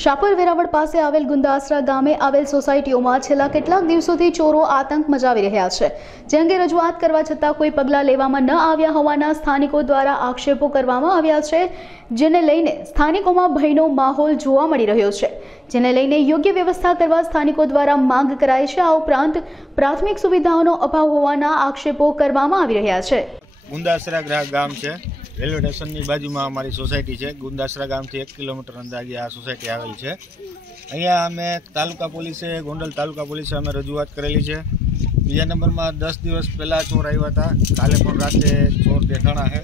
શાપર વેરાવળ પાસે આવેલ ગુંદાસરા ગામે આવેલ સોસાયટીઓમાં છેલ્લા કેટલાક દિવસોથી ચોરો આતંક મચાવી રહ્યા છે, જે અંગે રજૂઆત કરવા છતાં કોઈ પગલાં લેવામાં ન આવ્યા હોવાના સ્થાનિકો દ્વારા આક્ષેપો કરવામાં આવ્યા છે, જેને લઈને સ્થાનિકોમાં ભયનો માહોલ જોવા મળી રહ્યો છે, જેને લઈને યોગ્ય વ્યવસ્થા કરવા સ્થાનિકો દ્વારા માંગ કરાઈ છે। આ ઉપરાંત પ્રાથમિક સુવિધાઓનો અભાવ હોવાના આક્ષેપો કરવામાં આવી રહ્યા છે। ગુંદાસરા ગામ છે, રેલવે સ્ટેશનની બાજુમાં અમારી સોસાયટી છે। ગુંદાસરા ગામથી 1 કિલોમીટર અંદાજે આ સોસાયટી આવેલી છે। અહીંયા અમે તાલુકા પોલીસે, ગોંડલ તાલુકા પોલીસે અમે રજૂઆત કરેલી છે। બીજા નંબરમાં 10 દિવસ પહેલાં ચોર આવ્યા હતા, કાલે પણ રાતે ચોર દેખાણા છે,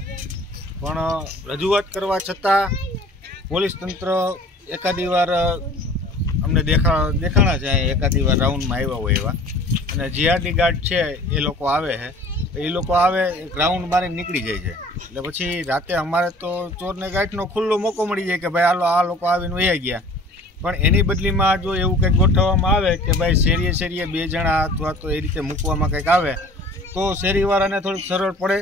પણ રજૂઆત કરવા છતાં પોલીસ તંત્ર એકાદી વાર અમને દેખાણા છે, એકાદી વાર રાઉન્ડમાં આવ્યા હોય એવા, અને જીઆરડી ગાર્ડ છે એ લોકો આવે છે, એ લોકો આવે ગ્રાઉન્ડ મારી નીકળી જાય છે। એટલે પછી રાતે અમારે તો ચોરને ગાંઠનો ખુલ્લો મોકો મળી જાય કે ભાઈ હાલો આ લોકો આવીને વહી ગયા, પણ એની બદલીમાં જો એવું કંઈક ગોઠવવામાં આવે કે ભાઈ શેરીએ 2 જણા અથવા તો એ રીતે મૂકવામાં કંઈક આવે તો શેરીવાળાને થોડીક સરળ પડે,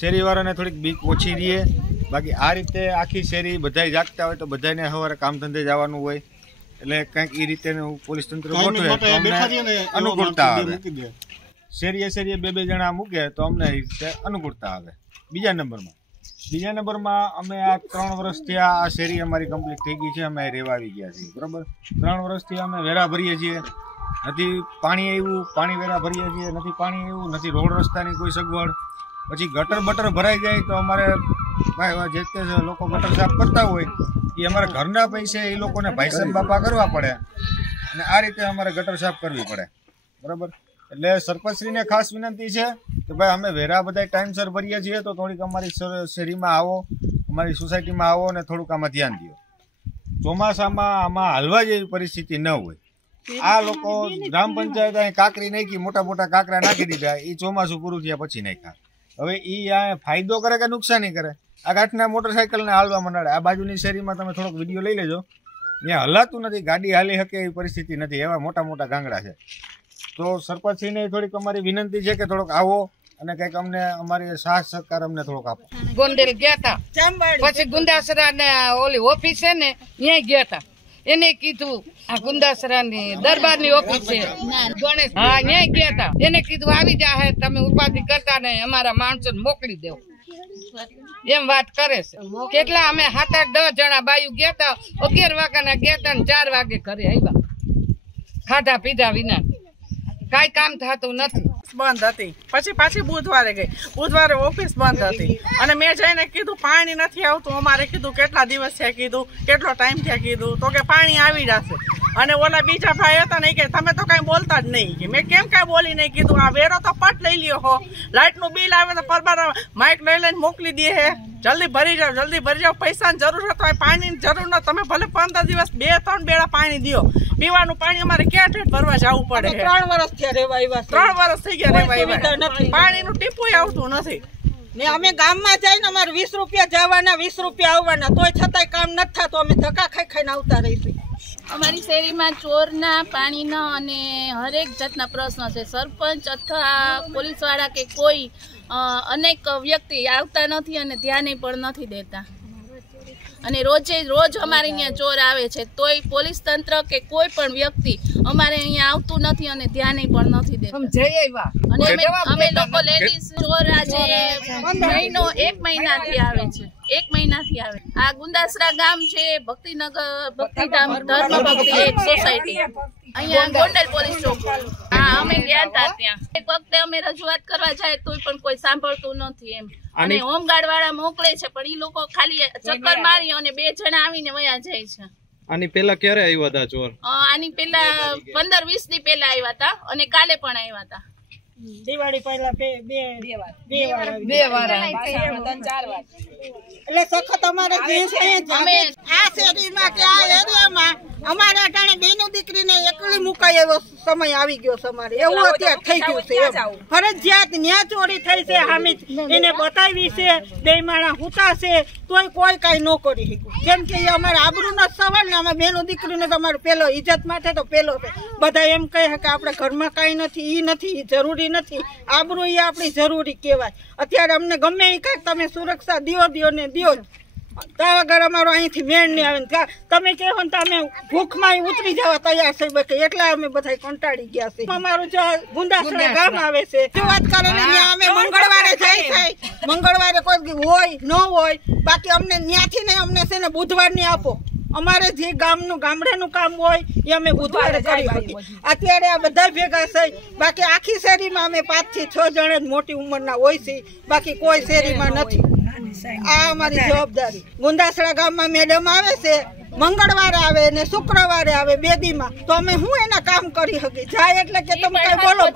શેરીવાળાને થોડીક બીક ઓછી રહે। બાકી આ રીતે આખી શેરી બધાય જાગતા હોય તો બધાને સવારે કામ ધંધે જવાનું હોય, એટલે કંઈક એ રીતે પોલીસ તંત્ર ગોઠવે તો અમને અનુકૂળતા આવે। શેરીએ 2 જણા મૂકે તો અમને એ રીતે અનુકૂળતા આવે। બીજા નંબરમાં અમે આ 3 વર્ષથી આ શેરી અમારી કમ્પ્લીટ થઈ ગઈ છે, અમે રહેવા આવી ગયા છીએ, બરાબર। 3 વર્ષથી અમે વેરા ભરીએ છીએ, નથી પાણી આવ્યું, પાણી વેરા ભરીએ છીએ, નથી પાણી આવ્યું, નથી રોડ રસ્તાની કોઈ સગવડ, પછી ગટર બટર ભરાઈ જાય તો અમારે જે તે લોકો ગટર સાફ કરતા હોય એ અમારા ઘરના પૈસે એ લોકોને ભાઈસાબ બાપા કરવા પડે, અને આ રીતે અમારે ગટર સાફ કરવી પડે, બરાબર। એટલે સરપંચશ્રીને ખાસ વિનંતી છે કે ભાઈ અમે વેરા બધા ટાઈમસર ભરીએ છીએ તો થોડીક અમારી શેરીમાં આવો, અમારી સોસાયટીમાં આવો અને થોડુંક આમાં ધ્યાન દો। ચોમાસામાં આમાં હાલવા જેવી પરિસ્થિતિ ન હોય। આ લોકો ગ્રામ પંચાયત અહીં કાંકરી નાખી, મોટા કાંકરા નાખી દીધા, એ ચોમાસું પૂરું થયા પછી નાખ્યા। હવે એ આ ફાયદો કરે કે નુકસાની કરે? આ ગાંઠના મોટરસાઇકલને હાલવા મંડાડે। આ બાજુની શેરીમાં તમે થોડોક વિડીયો લઈ લેજો, ત્યાં હલાતું નથી, ગાડી હાલી શકે એવી પરિસ્થિતિ નથી, એવા મોટા ગાંગડા છે। તો સરપંચશ્રીને થોડીક અમારી વિનંતી છે કે થોડોક આવો અને કંઈક અમને અમારી સાથ સહકાર અમને થોડોક આપો। ગોંડલ ગયા હતા, પછી ગુંદાસરા ને ઓલી ઓફિસ છે ને ત્યાં ગયા હતા, એને કીધું આ ગુંદાસરા ની દરબારની ઓફિસ છે ગણેશ, હા ત્યાં ગયા હતા, એને કીધું આવી જાય તમે ઉપાધિ કરતા નહીં, અમારા માણસો મોકલી દેવો, એમ વાત કરે છે। કેટલા અમે 7-8-10 જણા બાયુ ગયા હતા, 11 વાગ્યાના ગયા હતા ને 4 વાગે ઘરે આવ્યા, ખાધા પીધા વિના, કાંઈ કામ થતું નથી। બંધ હતી, પછી પાછી બુધવારે ગઈ, બુધવારે ઓફિસ બંધ હતી, અને મેં જઈને કીધું પાણી નથી આવતું, અમારે કીધું કેટલા દિવસ છે, કીધું કેટલો ટાઈમ થયા, કીધું તો કે પાણી આવી જશે। અને ઓલા બીજા ભાઈ હતા ને કે તમે તો કઈ બોલતા જ નહીં, કે મેં કેમ કઈ બોલી નહીં, કીધું આ વેરો તો પટ લઈ લ્યો હો, લાઇટ નું બિલ આવે તો પરબાર માઇક લઈ લઈને મોકલી દે હે, જલ્દી ભરી જાઓ, પૈસાની જરૂર હોય, પાણીની જરૂર ન, તમે ભલે 15 દિવસ 2-3 બેડા પાણી દો, પીવાનું પાણી અમારે ક્યાં ઠેઠ ભરવા જવું પડે। 3 વર્ષ થયા રેવા આવ્યા, 3 વર્ષ થઈ ગયા રેવા આવ્યા, પાણીનું ટીપું આવતું નથી ને। અમે ગામમાં જઈને અમારે 20 રૂપિયા જવાના, 20 રૂપિયા આવવાના, તોય છતાંય કામ નથી થતું, અમે ધક્કા ખાઈને આવતા રહીશું। અમારી શેરીમાં ચોરના, પાણીના અને હરેક જાતના પ્રશ્નો છે। સરપંચ અથવા પોલીસવાળા કે કોઈ અનેક વ્યક્તિ આવતા નથી અને ધ્યાને પણ નથી દેતા, અને રોજ અમારે અહીંયા ચોર આવે છે, તોય પોલીસ તંત્ર કે કોઈ પણ વ્યક્તિ અમારે અહીંયા આવતું નથી અને ધ્યાને પણ નથી દેતા। અને અમે લોકો લેડીઝ ચોર આજે 1 મહિનાથી આવે છે, 1 મહિનાથી આવે। આ ગુંદાસરા ગામ છે, ભક્તિધામ ધર્મ ભક્તિ એક સોસાયટી, અહીંયા ગોંડલ પોલીસ ચોક, હા અમે ગયા હતા ત્યાં, એક વખતે અમે રજૂઆત કરવા જાય તોય પણ કોઈ સાંભળતું નથી એમ, અને હોમગાર્ડ વાળા મોકલે છે પણ એ લોકો ખાલી ચક્કર મારી અને 2 જણા આવીને વયા જાય છે। આની પહેલા ક્યારે આવ્યા હતા ચોર? આની પહેલા 15-20 દી પહેલા આવ્યા હતા, અને કાલે પણ આવ્યા હતા, દિવાળી પહેલા બે વાર એટલે સખત અમારે આ શેરીમાં કે આ એરિયામાં અમારે અટાણે બેનો દીકરીને એકલી મુકાય એવો સમય આવી ગયો છે, અમારે એવું અત્યારે થઈ ગયું છે। ફરજિયાત ન્યા ચોરી થઈ છે, હામી એને બતાવી છે, 2 માણા હુતા છે, તોય કોઈ કાંઈ ન કરી શક્યું, કેમ કે એ અમારે આબરૂનો સવાલ ને, અમે બેનો દીકરીને તો અમારે પેલો ઇજ્જત માટે તો પેલો છે। બધા એમ કહે કે આપણે ઘરમાં કાંઈ નથી, એ નથી, જરૂરી નથી, આબરૂ એ આપણી જરૂરી કહેવાય। અત્યારે અમને ગમે એ કાંઈક તમે સુરક્ષા દો ને દો, તો વગર અમારો અહીંથી મેળ નહીં આવે ને તમે કહો ને તો અમે ભૂખમાં ઉતરી જવા તૈયાર છે બાકી એટલા અમે બધા કંટાળી ગયા છે અમારું જે ગુંદાસરા ગામ આવે છે વાત કરે ને ત્યાં અમે મંગળવારે જાય છે મંગળવારે કોઈ હોય ન હોય બાકી અમને ત્યાંથી ને અમને છે ને બુધવારની આપો અમારે જે ગામડાનું કામ હોય એ અમે બુધવારે કરી શકીએ અત્યારે આ બધા ભેગા થઈ બાકી આખી શેરીમાં અમે 5 થી 6 જણા જ મોટી ઉંમરના હોય છે બાકી કોઈ શેરીમાં નથી આ અમારી જવાબદારી ગુંદાસરા ગામમાં મેડમ આવે છે મંગળવારે આવે ને શુક્રવારે આવે 2 દીમાં તો અમે શું એના કામ કરી શકીએ જાય એટલે કે તમે કઈ બોલો